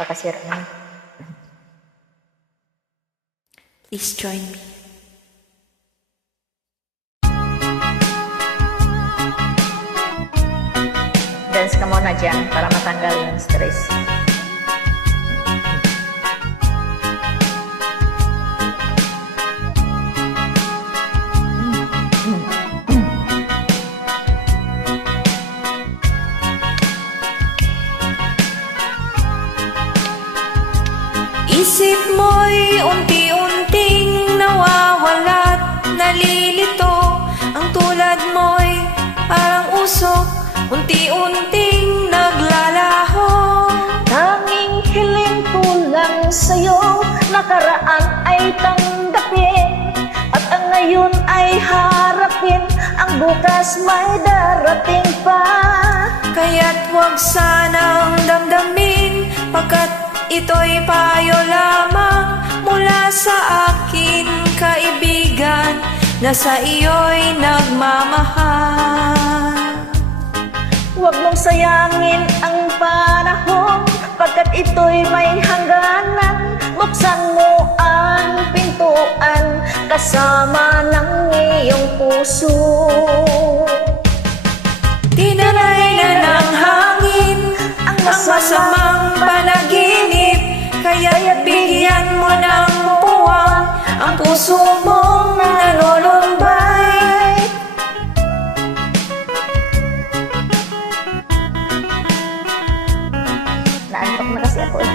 Pakasira na. Please join me. Dance ka muna dyan para matanggal yung stress. Isip mo'y unti-unting nawawala't nalilito. Ang tulad mo'y parang usok, unti-unting naglalaho. Tanging hiling ko lang sa'yo, nakaraan ay tanggapin, at ang ngayon ay harapin, ang bukas may darating pa. Kaya't huwag sanang damdamin, pagkat ito'y payo lamang mula sa akin, kaibigan, na sa iyo'y nagmamahal. Huwag mong sayangin ang panahon, pagkat ito'y may hangganan. Buksan mo ang pintuan kasama ng iyong puso. Tinanay na ng hangin ang masamang panaginip, kaya't bigyan mo ng puwang ang puso mong nalulumbay. Naantok na kasi ako eh.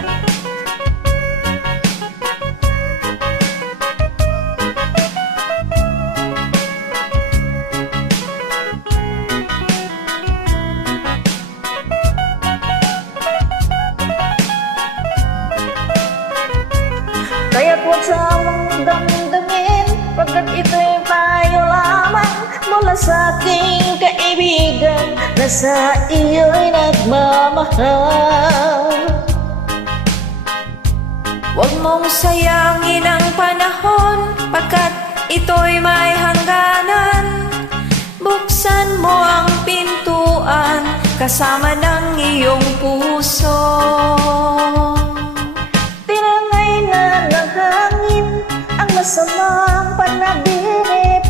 Kaya't huwag samang damdamin, pagkat ito'y payo lamang mula sa aking kaibigan, na sa iyo'y nagmamahal. Huwag mong sayangin ang panahon, pagkat ito'y may hangganan. Buksan mo ang pintuan kasama ng iyong puso. Tinangay na ng hangin ang masamang panaginip,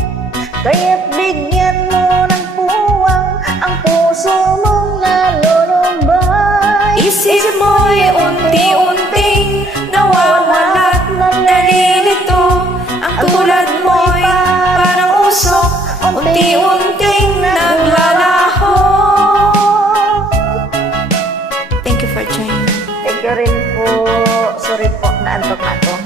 kaya't bigyan mo ng puwang ang puso mong nalulumbay. Isip mo'y unti-unting nawawala't nalilito. Ang tulad mo'y parang usok, unti-unting naglalaho. Thank you for joining. Thank you rin po. Sorry po, naantok na ako.